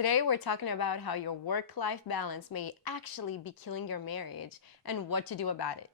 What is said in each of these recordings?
Today we're talking about how your work-life balance may actually be killing your marriage and what to do about it.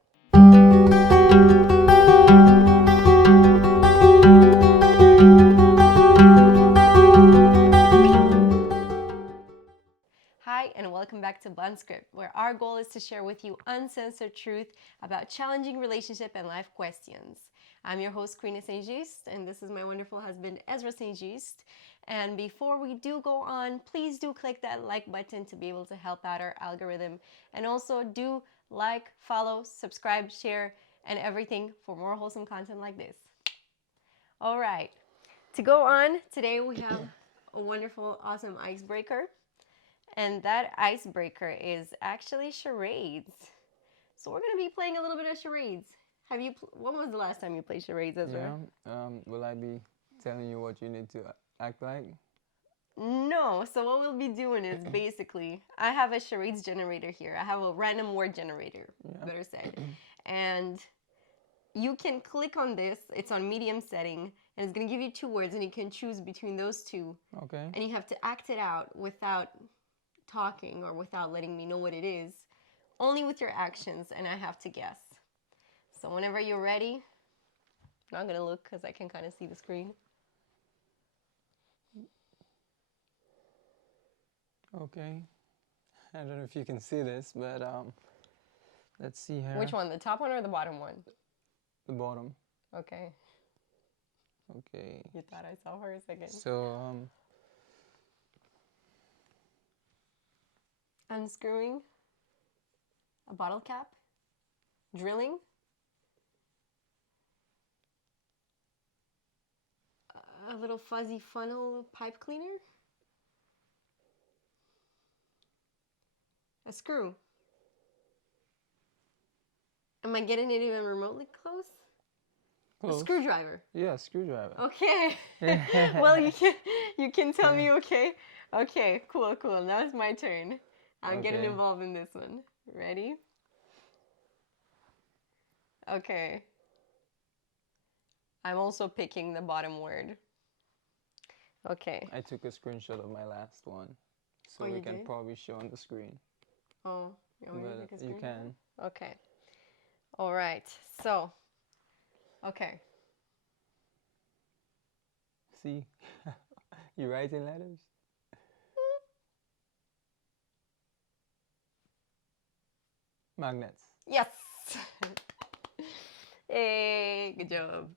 Hi, and welcome back to Blunt Script, where our goal is to share with you uncensored truth about challenging relationship and life questions. I'm your host, Crina St Juste, and this is my wonderful husband, Ezra St Juste. And before we do go on, please do click that like button to be able to help out our algorithm. And also do like, follow, subscribe, share, and everything for more wholesome content like this. All right, to go on, today we have a wonderful, awesome icebreaker. And that icebreaker is actually charades. So we're going to be playing a little bit of charades. When was the last time you played charades, Ezra? Yeah. Will I be telling you what you need to act like? No. So what we'll be doing is basically, I have a charades generator here. I have a random word generator, better said. And you can click on this. It's on medium setting. And it's going to give you two words. And you can choose between those two. Okay. And you have to act it out without talking or without letting me know what it is. Only with your actions. And I have to guess. So whenever you're ready, I'm not going to look because I can kind of see the screen. Okay. I don't know if you can see this, but let's see here. Which one, the top one or the bottom one? The bottom. Okay. Okay. You thought I saw her a second. So, unscrewing a bottle cap, drilling, a little fuzzy funnel pipe cleaner, a screw. Am I getting it even remotely close? close. A screwdriver. Yeah, screwdriver. Okay. Well, you can tell me, okay? Okay, cool. Now it's my turn. I'm getting involved in this one. Ready? Okay. I'm also picking the bottom word. Okay. I took a screenshot of my last one, so we can probably show on the screen. Oh, you can. Okay. All right. So, okay. See, you writing letters? Magnets. Yes. Hey, good job.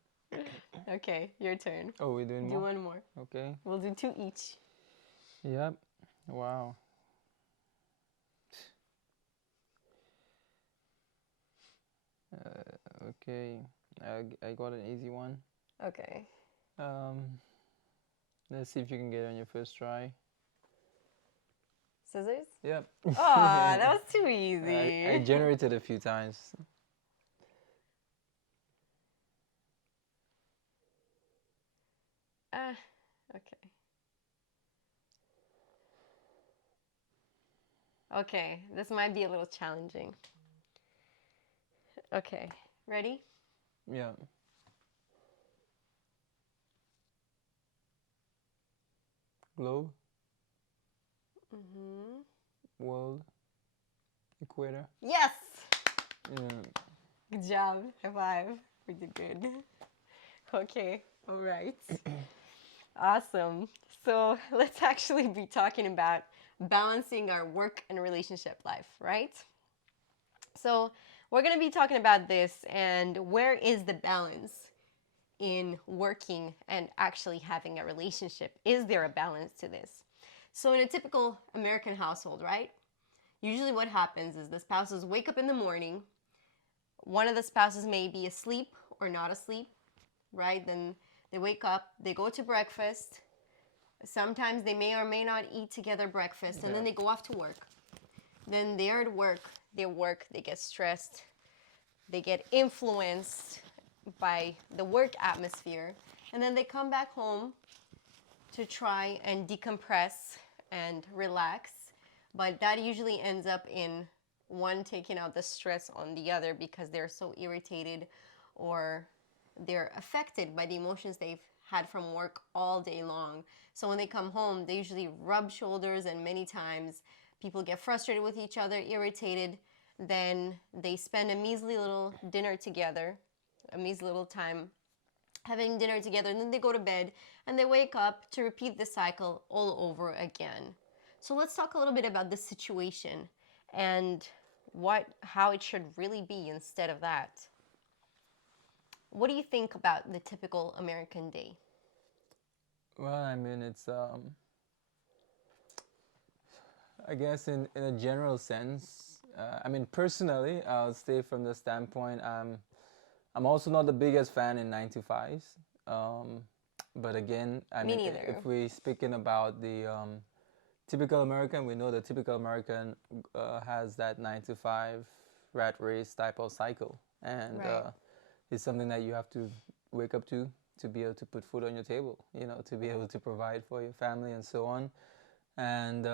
Okay, your turn. Oh, we're doing more? Do one more. Okay. We'll do two each. Yep. Wow. Okay. I got an easy one. Okay. Let's see if you can get it on your first try. Scissors? Yep. Oh, that was too easy. I generated a few times. Okay. Okay, this might be a little challenging. Okay, ready? Yeah. Globe. World. Equator. Yes! Yeah. Good job. High five. We did good. Okay, all right. Awesome. So let's actually be talking about balancing our work and relationship life, right? So we're going to be talking about this and where is the balance in working and actually having a relationship? Is there a balance to this? So in a typical American household, right? Usually what happens is the spouses wake up in the morning. One of the spouses may be asleep or not asleep, right? Then they wake up, they go to breakfast. Sometimes they may or may not eat together breakfast, and then they go off to work. Then they're at work, they get stressed, they get influenced by the work atmosphere, and then they come back home to try and decompress and relax. But that usually ends up in one taking out the stress on the other because they're so irritated or they're affected by the emotions they've had from work all day long. So when they come home, they usually rub shoulders, and many times people get frustrated with each other, irritated. Then they spend a measly little dinner together, a measly little time having dinner together, and then they go to bed and they wake up to repeat the cycle all over again. So let's talk a little bit about this situation and how it should really be instead of that. What do you think about the typical American day? Well, I mean, it's I guess in a general sense, I mean, personally, I'll say from the standpoint, I'm also not the biggest fan in 9 to 5s. But again, I Me mean, neither. if we're speaking about the typical American, we know the typical American has that 9 to 5 rat race type of cycle, and Right. it's something that you have to wake up to be able to put food on your table, you know, to be able to provide for your family and so on, and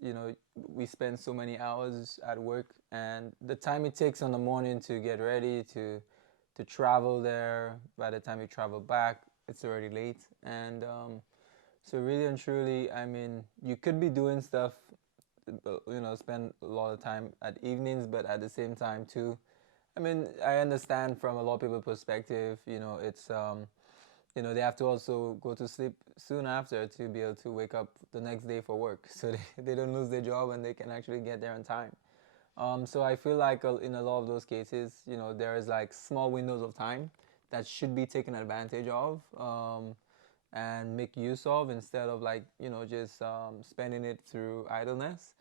you know, we spend so many hours at work, and the time it takes on the morning to get ready to travel there, by the time you travel back, it's already late, and so really and truly, I mean, you could be doing stuff, you know, spend a lot of time at evenings, but at the same time too, I mean, I understand from a lot of people's perspective, you know, it's you know, they have to also go to sleep soon after to be able to wake up the next day for work, so they don't lose their job and they can actually get there on time. So I feel like in a lot of those cases, you know, there is like small windows of time that should be taken advantage of, and make use of, instead of, like, you know, just spending it through idleness,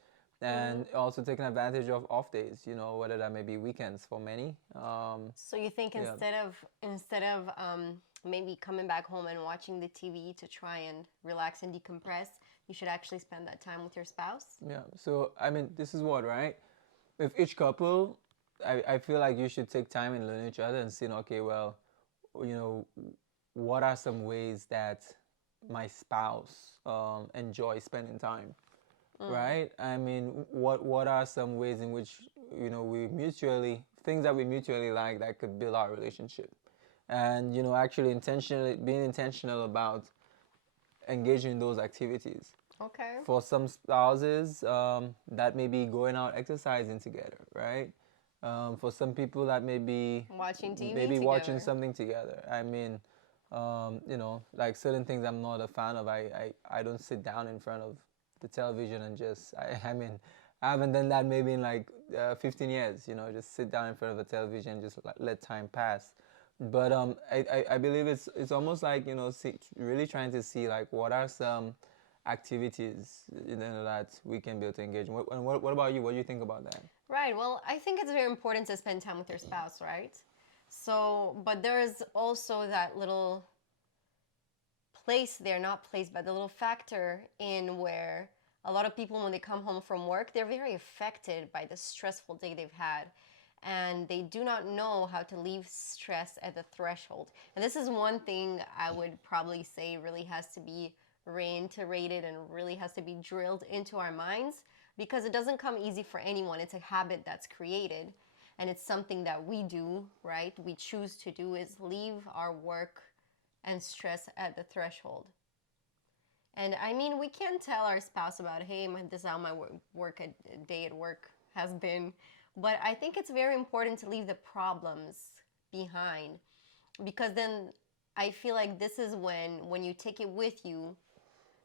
and also taking advantage of off days, you know, whether that may be weekends for many. So you think Yeah. instead of maybe coming back home and watching the TV to try and relax and decompress, you should actually spend that time with your spouse? Yeah. So I mean, this is what, right? With each couple, I feel like you should take time and learn each other and see, okay, well, you know, what are some ways that my spouse enjoys spending time, right? I mean, what are some ways in which, you know, things that we mutually like that could build our relationship, and, you know, actually being intentional about engaging in those activities. Okay. For some spouses, that may be going out exercising together, right? For some people, that may be Watching TV maybe watching together. something together. I mean, you know, like certain things I'm not a fan of. I don't sit down in front of the television and just, I mean, I haven't done that maybe in like 15 years, you know, just sit down in front of the television and just let time pass. But I believe it's almost like, you know, really trying to see like what are some activities, you know, that we can be able to engage in. What about you? What do you think about that? Right. Well, I think it's very important to spend time with your spouse, right? So, but there is also that little place there, not place, but the little factor in where a lot of people, when they come home from work, they're very affected by the stressful day they've had. And they do not know how to leave stress at the threshold. And this is one thing I would probably say really has to be reiterated and really has to be drilled into our minds, because it doesn't come easy for anyone. It's a habit that's created, and it's something that we do, right? We choose to do, is leave our work and stress at the threshold. And I mean, we can tell our spouse about, hey, this is how my day at work has been. But I think it's very important to leave the problems behind, because then I feel like this is when you take it with you,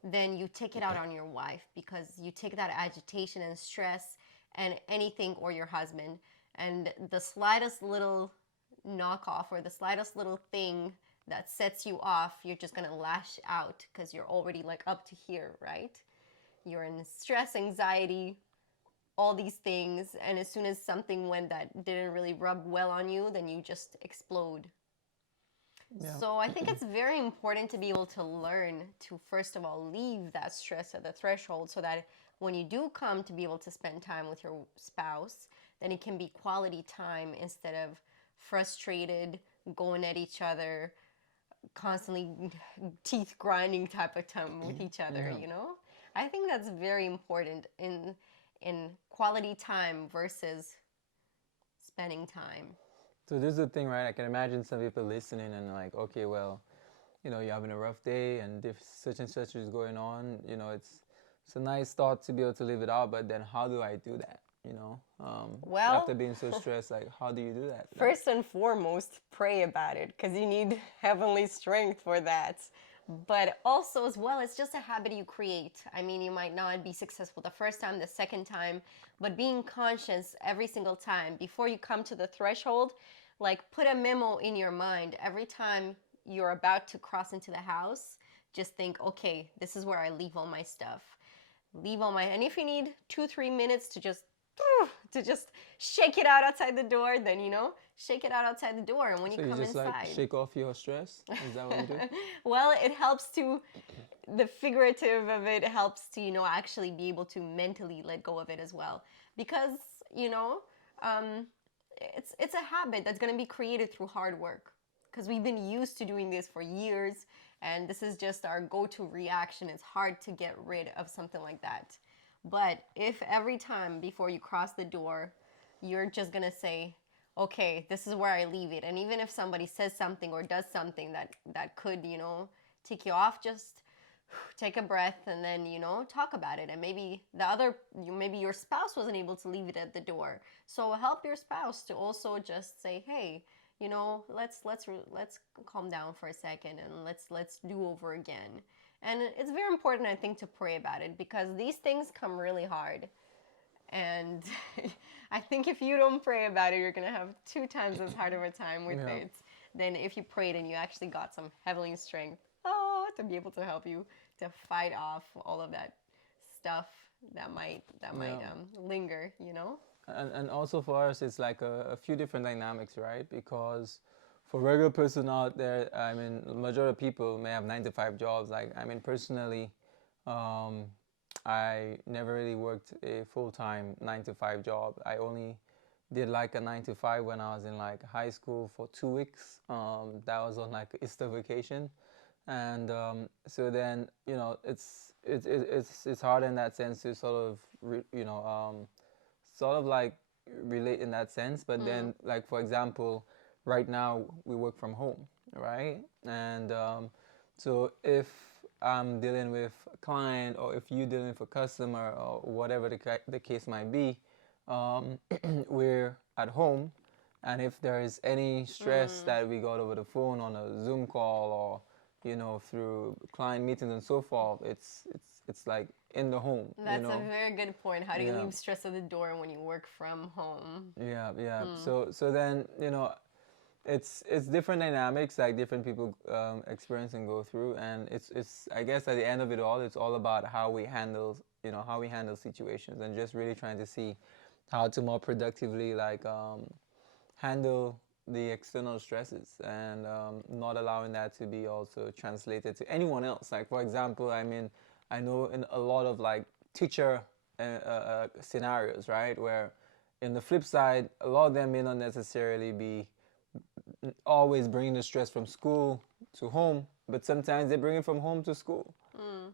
then you take it out on your wife, because you take that agitation and stress and anything, or your husband, and the slightest little knockoff or the slightest little thing that sets you off, you're just gonna lash out because you're already like up to here, right? You're in stress, anxiety, all these things, and as soon as something went that didn't really rub well on you, then you just explode. Yeah. So I think it's very important to be able to learn to, first of all, leave that stress at the threshold, so that when you do come to be able to spend time with your spouse, then it can be quality time instead of frustrated, going at each other, constantly teeth grinding type of time with each other, Yeah. you know? I think that's very important in quality time versus spending time. So this is the thing, right? I can imagine some people listening and like, okay, well, you're having a rough day and such and such is going on, it's a nice thought to be able to live it out. But then how do I do that? Well, After being so stressed, like how do you do that? first and foremost, pray about it because you need heavenly strength for that. But also, as well, it's just a habit you create. I mean, you might not be successful the first time, the second time, but being conscious every single time before you come to the threshold, like put a memo in your mind every time you're about to cross into the house. Just think, okay, this is where I leave all my stuff. And if you need 2-3 minutes to just shake it out outside the door, then shake it out outside the door. And when So you you come just inside, like shake off your stress? Is that what you do? well, it helps to, the figurative of it helps to actually be able to mentally let go of it as well, because um, it's a habit that's going to be created through hard work, because we've been used to doing this for years, and this is just our go-to reaction. It's hard to get rid of something like that. But if every time before you cross the door, you're just going to say, okay, this is where I leave it. And even if somebody says something or does something that could, tick you off, just take a breath and then, talk about it. And maybe maybe your spouse wasn't able to leave it at the door. So help your spouse to also just say, hey, let's calm down for a second and let's do over again. And it's very important, I think, to pray about it, because these things come really hard. And I think if you don't pray about it, you're going to have 2 times as hard of a time with it than if you prayed and you actually got some heavenly strength to be able to help you to fight off all of that stuff that might linger, And also for us, it's like a few different dynamics, right? Because for regular person out there, I mean, the majority of people may have 9 to 5 jobs. Like, I mean, personally, I never really worked a full-time 9 to 5 job. I only did like a 9 to 5 when I was in like high school for 2 weeks. That was on like Easter vacation, and so then it's hard in that sense to sort of sort of like relate in that sense. But then, like for example, right now we work from home, right? And so if I'm dealing with a client, or if you're dealing with a customer, or whatever the case might be, we're at home, and if there is any stress that we got over the phone on a Zoom call, or through client meetings and so forth, it's like in the home. That's a very good point. How do you Yeah. leave stress at the door when you work from home? Yeah. So then it's different dynamics, like different people experience and go through, and it's I guess at the end of it all, it's all about how we handle situations, and just really trying to see how to more productively like handle the external stresses, and not allowing that to be also translated to anyone else. Like for example, I mean, I know in a lot of like teacher scenarios, right, where in the flip side, a lot of them may not necessarily be always bringing the stress from school to home, but sometimes they bring it from home to school,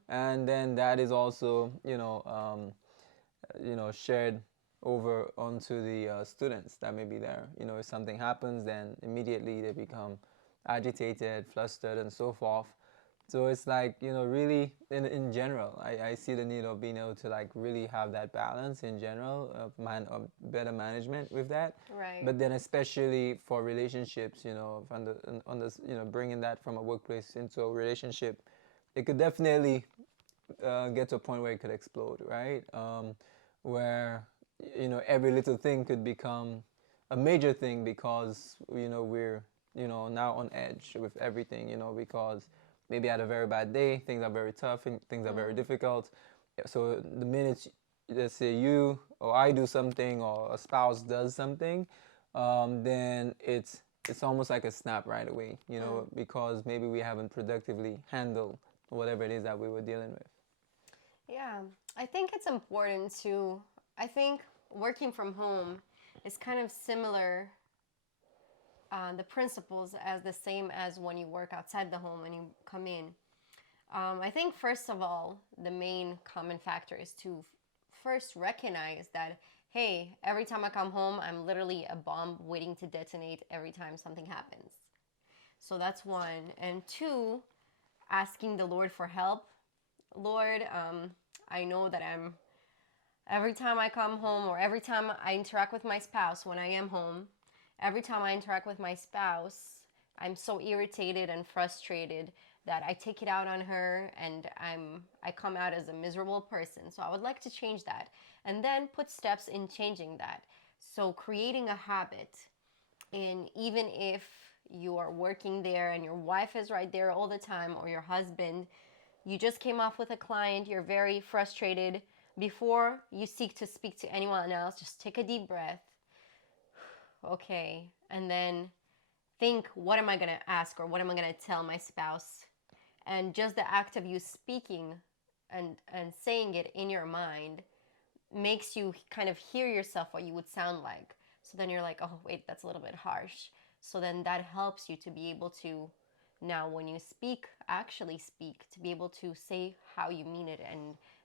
and then that is also shared over onto the students that may be there. If something happens, then immediately they become agitated, flustered, and so forth. So it's like, really in general, I see the need of being able to like really have that balance in general of better management with that. Right. But then especially for relationships, bringing that from a workplace into a relationship, it could definitely get to a point where it could explode, right? Where every little thing could become a major thing, because we're now on edge with everything, because maybe I had a very bad day, things are very tough, and things are very difficult. So the minute, let's say you or I do something, or a spouse does something, then it's almost like a snap right away, because maybe we haven't productively handled whatever it is that we were dealing with. Yeah, I think it's important to, I think working from home is kind of similar, the principles as the same as when you work outside the home and you come in. I think first of all, the main common factor is to first recognize that, hey, every time I come home, I'm literally a bomb waiting to detonate every time something happens. So that's one. And two, asking the Lord for help. Lord, I know that every time I come home, or every time I interact with my spouse when I am home, every time I interact with my spouse, I'm so irritated and frustrated that I take it out on her, and I come out as a miserable person. So I would like to change that, and then put steps in changing that. So creating a habit, and even if you are working there and your wife is right there all the time, or your husband, you just came off with a client, you're very frustrated. Before you seek to speak to anyone else, just take a deep breath. Okay. And then think, what am I going to ask, or what am I going to tell my spouse? And just the act of you speaking and saying it in your mind makes you kind of hear yourself what you would sound like. So then you're like, oh, wait, that's a little bit harsh. So then that helps you to be able to, now when you speak, actually speak, to be able to say how you mean it,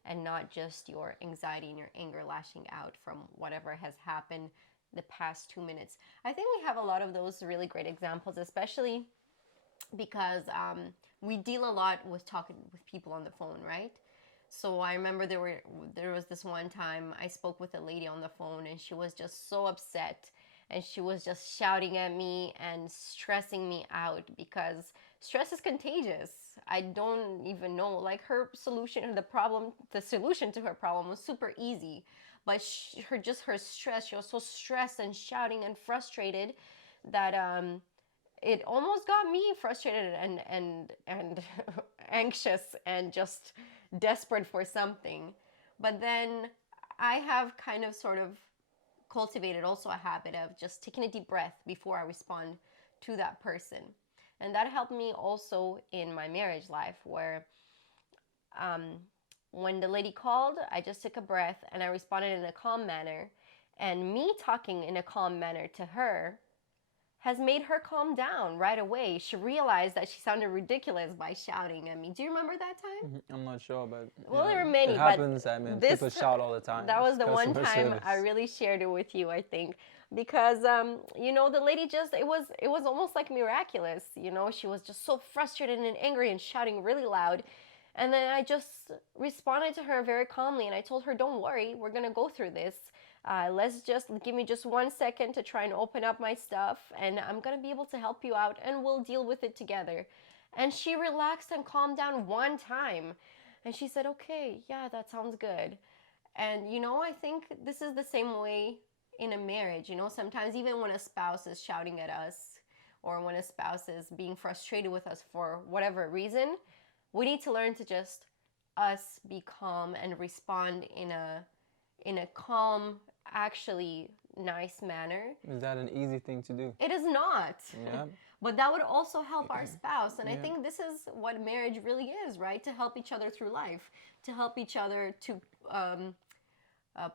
and not just your anxiety and your anger lashing out from whatever has happened the past 2 minutes. I think we have a lot of those really great examples, especially because we deal a lot with talking with people on the phone, right? So I remember there was this one time I spoke with a lady on the phone, and she was just so upset, and she was just shouting at me and stressing me out, because stress is contagious. I don't even know, like, her solution, the solution to her problem was super easy, but her stress, she was so stressed and shouting and frustrated that it almost got me frustrated and anxious and just desperate for something. But then I have kind of sort of cultivated also a habit of just taking a deep breath before I respond to that person. And that helped me also in my marriage life, where um, when the lady called, I just took a breath and I responded in a calm manner. And me talking in a calm manner to her has made her calm down right away. She realized that she sounded ridiculous by shouting at me. Do you remember that time? I'm not sure, but Well, yeah, there were many, it happens. but I mean, this people shout all the time. that was It's the one customer time service. I really shared it with you, I think, because the lady just, it was almost like miraculous. She was just so frustrated and angry and shouting really loud. And then I just responded to her very calmly, and I told her, don't worry, we're going to go through this. Let's just give me just 1 second to try and open up my stuff, and I'm going to be able to help you out, and we'll deal with it together. And she relaxed and calmed down one time. And she said, okay, yeah, that sounds good. And, I think this is the same way in a marriage. Sometimes even when a spouse is shouting at us, or when a spouse is being frustrated with us for whatever reason, we need to learn to just us be calm and respond in a calm, actually nice manner. Is that an easy thing to do? It is not. Yeah. But that would also help our spouse. And I Yeah. think this is what marriage really is, right? To help each other through life, to help each other to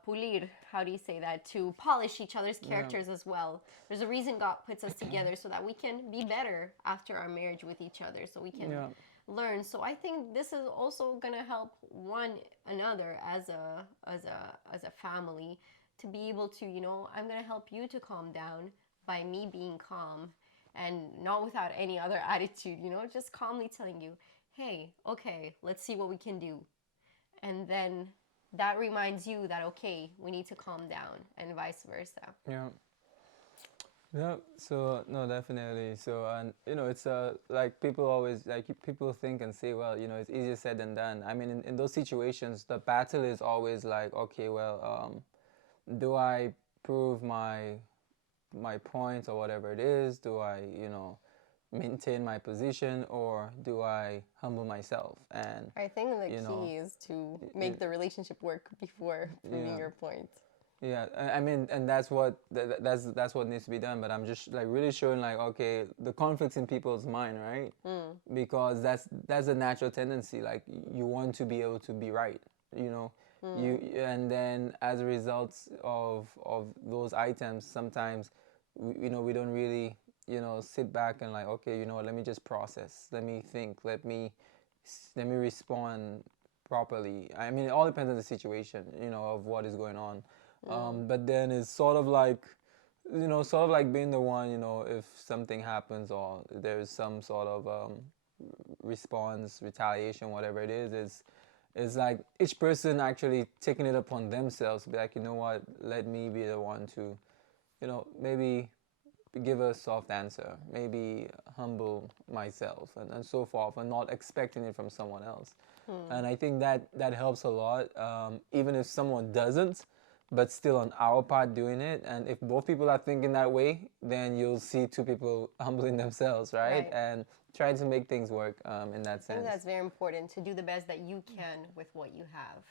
pulir, how do you say that? To polish each other's characters as well. There's a reason God puts us together, so that we can be better after our marriage with each other, so we can learn. So I think this is also going to help one another as a family, to be able to, I'm going to help you to calm down by me being calm, and not without any other attitude, just calmly telling you, hey, okay, let's see what we can do. And then that reminds you that, okay, we need to calm down, and vice versa. Yeah. Yeah, so no, definitely. So, and it's like people always, like, people think and say, well, it's easier said than done. I mean, in those situations, the battle is always like, okay, well, do I prove my point or whatever it is? Do I, maintain my position, or do I humble myself? And I think the key is to make the relationship work before proving your point. Yeah, I mean, and that's what needs to be done. But I'm just like really showing, like, okay, the conflicts in people's mind, right? Because that's a natural tendency. Like, you want to be able to be right, and then as a result of those items, sometimes we don't really sit back and, like, okay, let me just process, let me think, let me respond properly. I mean, it all depends on the situation, of what is going on. But then it's sort of like being the one, if something happens, or there's some sort of response, retaliation, whatever it is like each person actually taking it upon themselves to be like, you know what, let me be the one to, maybe give a soft answer, maybe humble myself, and so forth, and not expecting it from someone else. And I think that helps a lot, even if someone doesn't, but still on our part doing it. And if both people are thinking that way, then you'll see two people humbling themselves, right? Right. And trying to make things work in that I think sense. that's very important to do the best that you can with what you have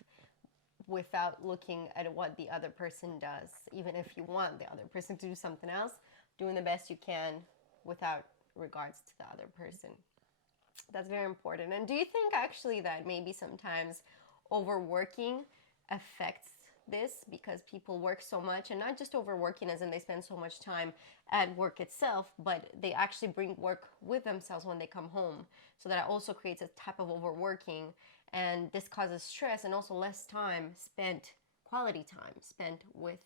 without looking at what the other person does. Even if you want the other person to do something else, doing the best you can without regards to the other person. That's very important. And do you think actually that maybe sometimes overworking affects this because people work so much, and not just overworking as in they spend so much time at work itself, but they actually bring work with themselves when they come home. So that also creates a type of overworking, and this causes stress and also less time spent, quality time spent with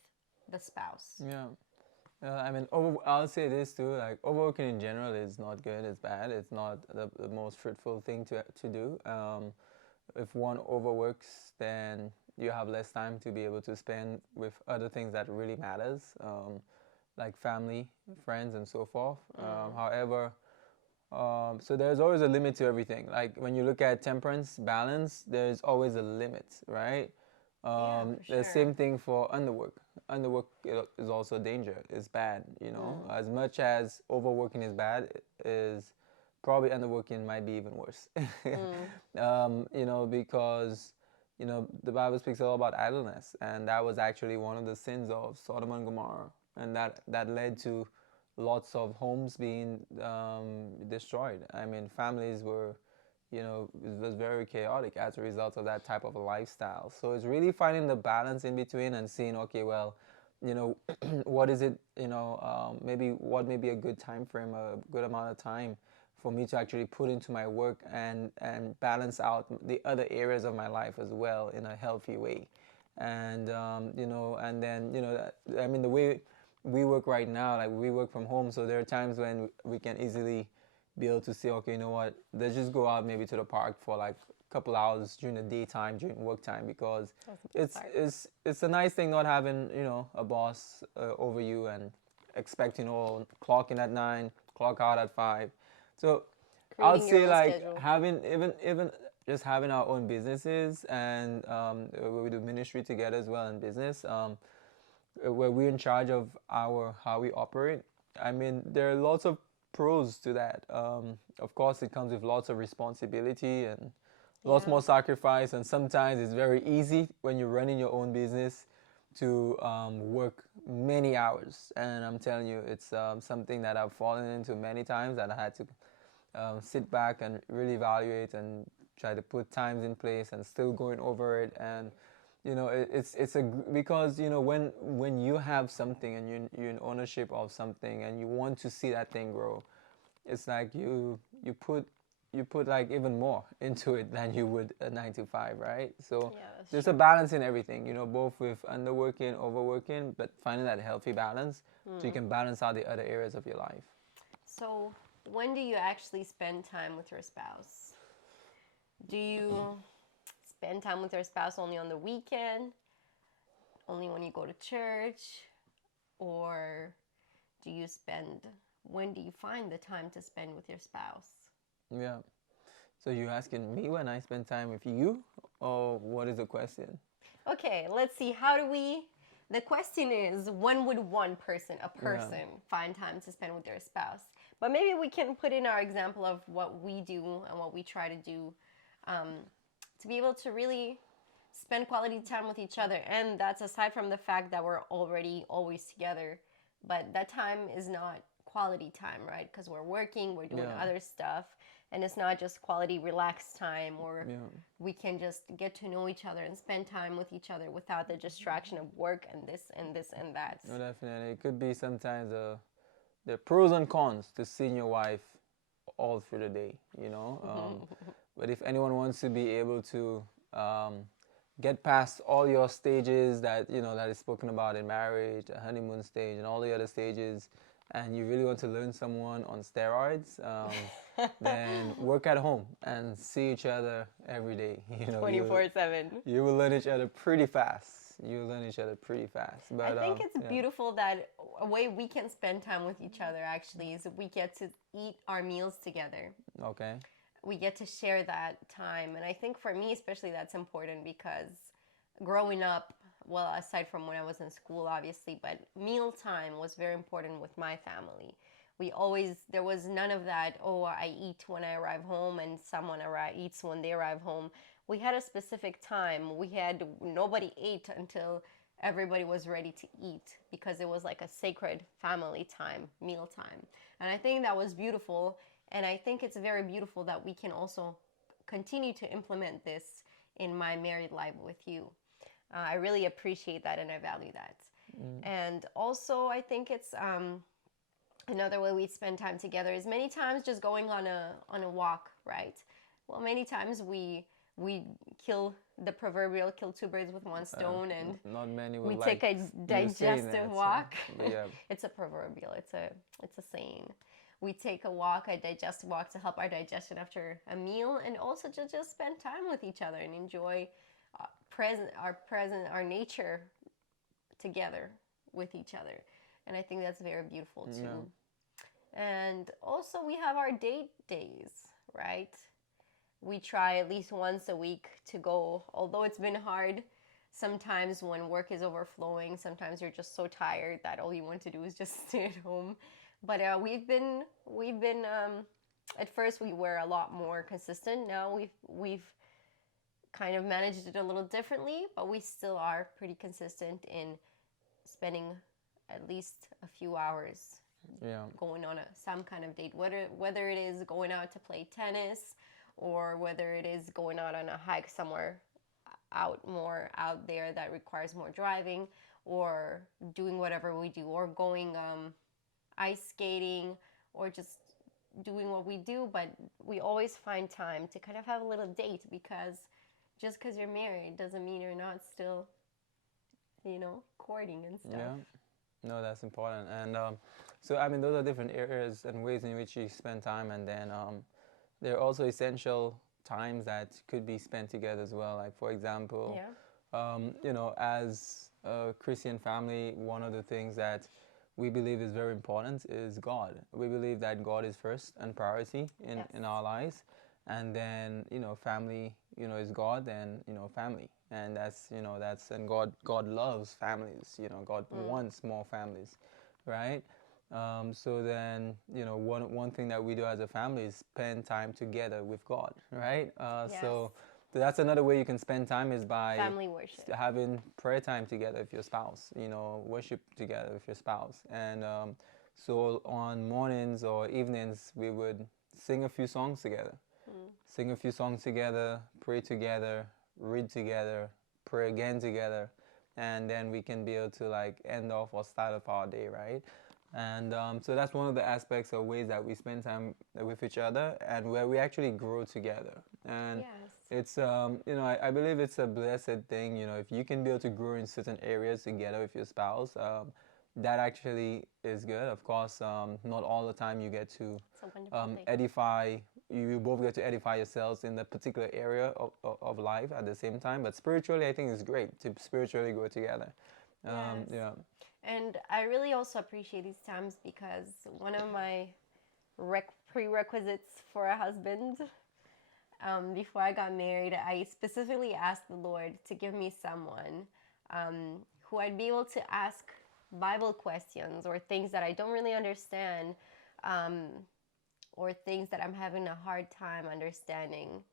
the spouse. Yeah. I mean, I'll say this too. Like overworking in general is not good. It's bad. It's not the most fruitful thing to do. If one overworks, then you have less time to be able to spend with other things that really matters, like family, friends, and so forth. However, so there's always a limit to everything. Like when you look at temperance, balance, there's always a limit, right? Yeah, for The sure. same thing for underwork. Underwork is also danger. It's bad, As much as overworking is bad, is probably underworking might be even worse. Because the Bible speaks a lot about idleness, and that was actually one of the sins of Sodom and Gomorrah, and that led to lots of homes being destroyed. I mean, families were, it was very chaotic as a result of that type of a lifestyle. So it's really finding the balance in between and seeing, okay, well, what is it, maybe what may be a good time frame, a good amount of time for me to actually put into my work and balance out the other areas of my life as well in a healthy way. And, and then, I mean, the way we work right now, like we work from home, so there are times when we can easily be able to say, okay, you know what, let's just go out maybe to the park for like a couple hours during the daytime, during work time, because it's a nice thing not having, a boss over you and expecting, clock in at 9, clock out at 5. So I would Creating your say own like schedule. having even just having our own businesses, and we do ministry together as well in business, where we're in charge of how we operate. I mean, there are lots of pros to that. Of course, it comes with lots of responsibility and lots Yeah. more sacrifice, and sometimes it's very easy when you're running your own business to work many hours. And I'm telling you, it's something that I've fallen into many times, that I had to sit back and really evaluate and try to put times in place and still going over it. And it's because when you have something and you're in ownership of something and you want to see that thing grow, it's like you put like even more into it than you would a 9 to 5, right? So Yeah, that's there's a true. balance in everything, both with underworking, overworking, but finding that healthy balance so you can balance out the other areas of your life. So, when do you actually spend time with your spouse? Do you spend time with your spouse only on the weekend? Only when you go to church? Or do you spend, when do you find the time to spend with your spouse? Yeah. So you're asking me when I spend time with you, or what is the question? Okay, let's see. How do we? The question is, when would one person, a Yeah. person, find time to spend with their spouse? But maybe we can put in our example of what we do and what we try to do, um, to be able to really spend quality time with each other. And that's aside from the fact that we're already always together, but that time is not quality time, right? Because we're working, we're doing Yeah. other stuff, and it's not just quality relaxed time, or Yeah. we can just get to know each other and spend time with each other without the distraction of work and this and this and that. No, definitely. It could be sometimes the pros and cons to seeing your wife all through the day. But if anyone wants to be able to get past all your stages that is spoken about in marriage, the honeymoon stage, and all the other stages, and you really want to learn someone on steroids, then work at home and see each other every day. 24/7. You will learn each other pretty fast. You will learn each other pretty fast. I But think it's yeah. beautiful that a way we can spend time with each other actually is we get to eat our meals together. Okay. We get to share that time. And I think for me, especially, that's important because growing up, well, aside from when I was in school, obviously, but mealtime was very important with my family. There was none of that, oh, I eat when I arrive home and someone eats when they arrive home. We had a specific time. Nobody ate until everybody was ready to eat because it was like a sacred family time, meal time. And I think that was beautiful. And I think it's very beautiful that we can also continue to implement this in my married life with you. I really appreciate that and I value that. And also, I think it's another way we spend time together is many times just going on a walk, right? Well, many times we kill two birds with one stone, and not many we would take like a you saying digestive that, walk. but yeah. It's a proverbial. It's a saying. We take a digestive walk to help our digestion after a meal, and also to just spend time with each other and enjoy our nature together with each other. And I think that's very beautiful too. Yeah. And also we have our date days, right? We try at least once a week to go, although it's been hard sometimes when work is overflowing. Sometimes you're just so tired that all you want to do is just stay at home. But we've been at first we were a lot more consistent. Now we've kind of managed it a little differently, but we still are pretty consistent in spending at least a few hours going on some kind of date, whether it is going out to play tennis or whether it is going out on a hike somewhere out there that requires more driving, or doing whatever we do, or going ice skating, or just doing what we do. But we always find time to kind of have a little date, because just because you're married doesn't mean you're not still, courting and stuff. Yeah. No, that's important. And so, I mean, those are different areas and ways in which you spend time. And then there are also essential times that could be spent together as well. Like, for example, as a Christian family, one of the things that we believe is very important is God. We believe that God is first and priority in our lives. And then, family, is God, and, family. And and God loves families, God wants more families, right? So then, one thing that we do as a family is spend time together with God, right? So that's another way you can spend time, is by family worship, having prayer time together with your spouse, worship together with your spouse. And so on mornings or evenings, we would sing a few songs together. Sing a few songs together, pray together, read together, pray again together, and then we can be able to end off or start off our day, right? And so that's one of the aspects or ways that we spend time with each other, and where we actually grow together. And it's I believe it's a blessed thing, if you can be able to grow in certain areas together with your spouse. That actually is good. Of course, not all the time you get to edify. You both get to edify yourselves in the particular area of life at the same time. But spiritually, I think it's great to spiritually grow together. And I really also appreciate these times, because one of my prerequisites for a husband, before I got married, I specifically asked the Lord to give me someone who I'd be able to ask Bible questions, or things that I don't really understand, or things that I'm having a hard time understanding,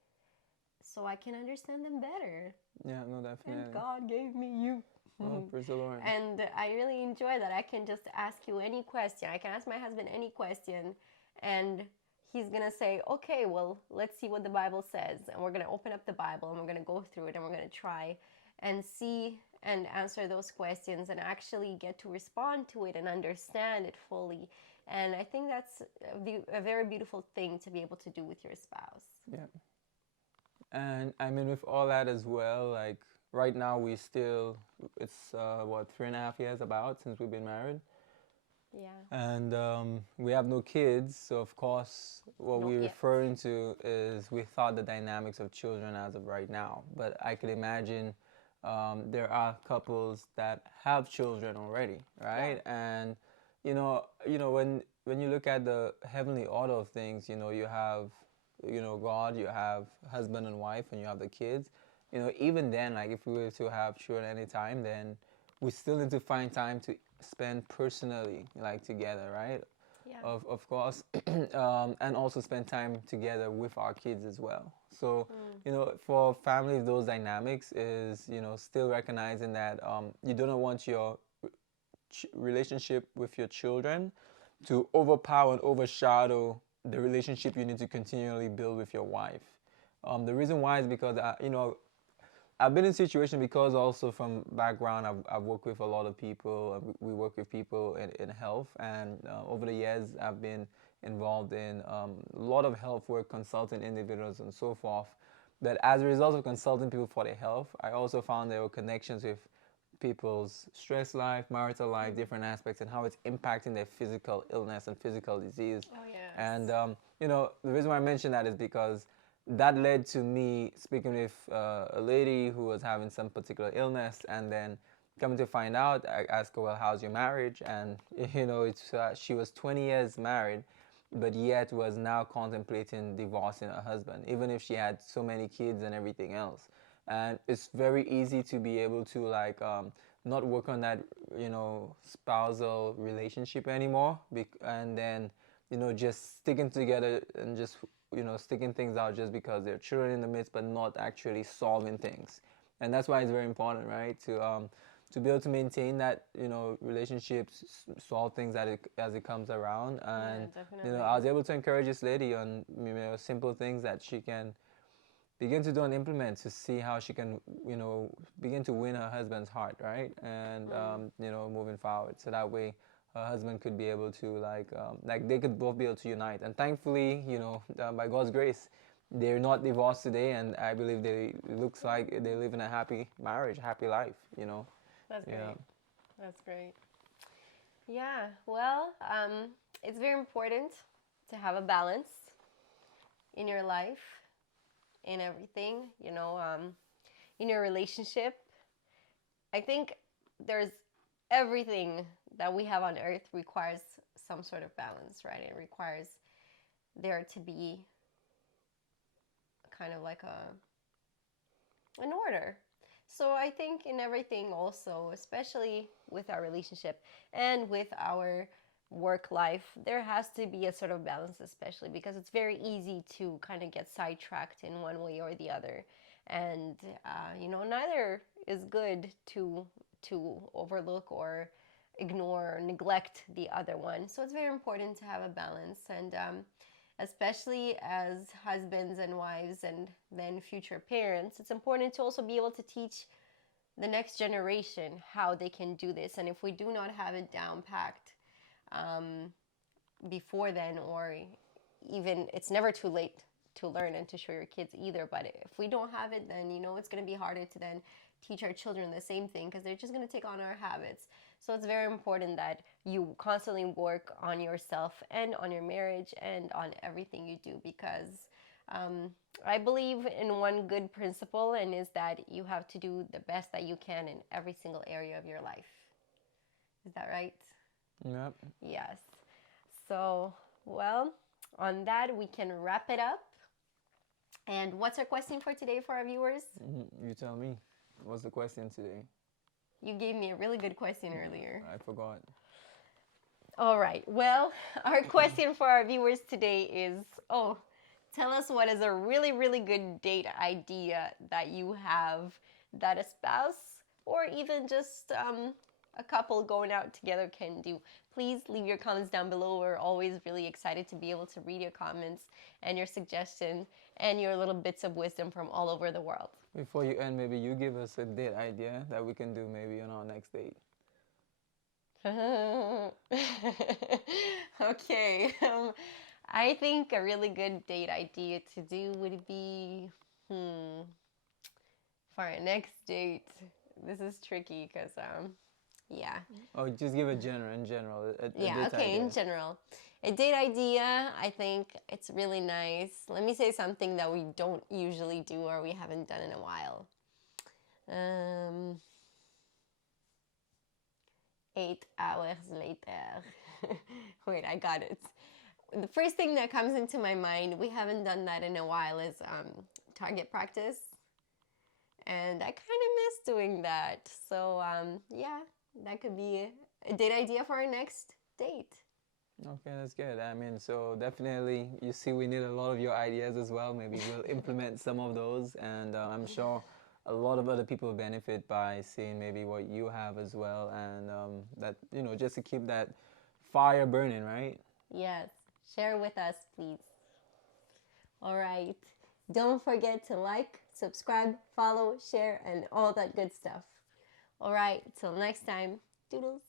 so I can understand them better. Yeah, no, definitely. And God gave me you. Oh, praise the Lord. And I really enjoy that. I can just ask you any question. I can ask my husband any question, and he's going to say, okay, well, let's see what the Bible says. And we're going to open up the Bible, and we're going to go through it, and we're going to try and see and answer those questions, and actually get to respond to it and understand it fully. And I think that's a very beautiful thing to be able to do with your spouse. Yeah. And I mean, with all that as well, right now it's 3.5 years about since we've been married. Yeah. And we have no kids, so of course, what Not we're yet. referring to is without the dynamics of children as of right now. But I could imagine there are couples that have children already, Yeah. right? And when you look at the heavenly order of things, you have God, you have husband and wife, and you have the kids. Even then, like if we were to have children anytime, then we still need to find time to spend personally, like together, right? Yeah. Of course, and also spend time together with our kids as well. So, Mm. for families, those dynamics is still recognizing that you don't want your relationship with your children to overpower and overshadow the relationship you need to continually build with your wife. The reason why is because I've been in situation because also from background I've worked with a lot of people. We work with people in health, and over the years I've been involved in a lot of health work, consulting individuals and so forth. That as a result of consulting people for their health, I also found there were connections with people's stress life, marital life, Mm. different aspects, and how it's impacting their physical illness and physical disease. Oh And yes. the reason why I mention that is because that led to me speaking with a lady who was having some particular illness, and then coming to find out, I asked her, "Well, how's your marriage?" And it's she was 20 years married, but yet was now contemplating divorcing her husband, even if she had so many kids and everything else. And it's very easy to be able to like not work on that spousal relationship anymore, and then just sticking together and just sticking things out just because there are children in the midst, but not actually solving things. And that's why it's very important, right, to be able to maintain that relationships, solve things as it comes around. Yeah, And I definitely. was able to encourage this lady on simple things that she can begin to do and implement to see how she can begin to win her husband's heart, right? And Mm. moving forward, so that way her husband could be able to like they could both be able to unite. And thankfully, by God's grace, they're not divorced today, and I believe they it looks like they live in a happy marriage, happy life. That's Yeah. great. That's great. Yeah. Well, it's very important to have a balance in your life, in everything. In your relationship. I think there's everything that we have on earth requires some sort of balance, right? It requires there to be kind of like an order. So I think in everything also, especially with our relationship and with our work life, there has to be a sort of balance, especially because it's very easy to kind of get sidetracked in one way or the other. And neither is good to overlook or ignore or neglect the other one. So it's very important to have a balance, and especially as husbands and wives and then future parents, it's important to also be able to teach the next generation how they can do this. And if we do not have it down packed um, before then, or even it's never too late to learn and to show your kids either. But if we don't have it, then it's going to be harder to then teach our children the same thing, because they're just going to take on our habits. So it's very important that you constantly work on yourself and on your marriage and on everything you do, because I believe in one good principle, and is that you have to do the best that you can in every single area of your life. Is that right? Yep. Yes. So, well, on that, we can wrap it up. And what's our question for today for our viewers? You tell me. What's the question today? You gave me a really good question earlier. I forgot. All right. Well, our question for our viewers today is, tell us what is a really, really good date idea that you have that a spouse or even just a couple going out together can do. Please leave your comments down below. We're always really excited to be able to read your comments and your suggestions and your little bits of wisdom from all over the world. Before you end, maybe you give us a date idea that we can do maybe on our next date. Okay. I think a really good date idea to do would be, for our next date. This is tricky because Yeah. Or just give a general, in general, a Yeah, date okay, idea. in general. A date idea, I think it's really nice. Let me say something that we don't usually do or we haven't done in a while. 8 hours later. Wait, I got it. The first thing that comes into my mind, we haven't done that in a while, is target practice. And I kind of miss doing that. So, yeah, that could be a date idea for our next date. Okay, that's good. I mean, so definitely, you see, we need a lot of your ideas as well. Maybe we'll implement some of those, and I'm sure a lot of other people benefit by seeing maybe what you have as well, and that, you know, just to keep that fire burning, right? Yes, share with us, please. All right. Don't forget to like, subscribe, follow, share, and all that good stuff. All right, till next time. Doodles.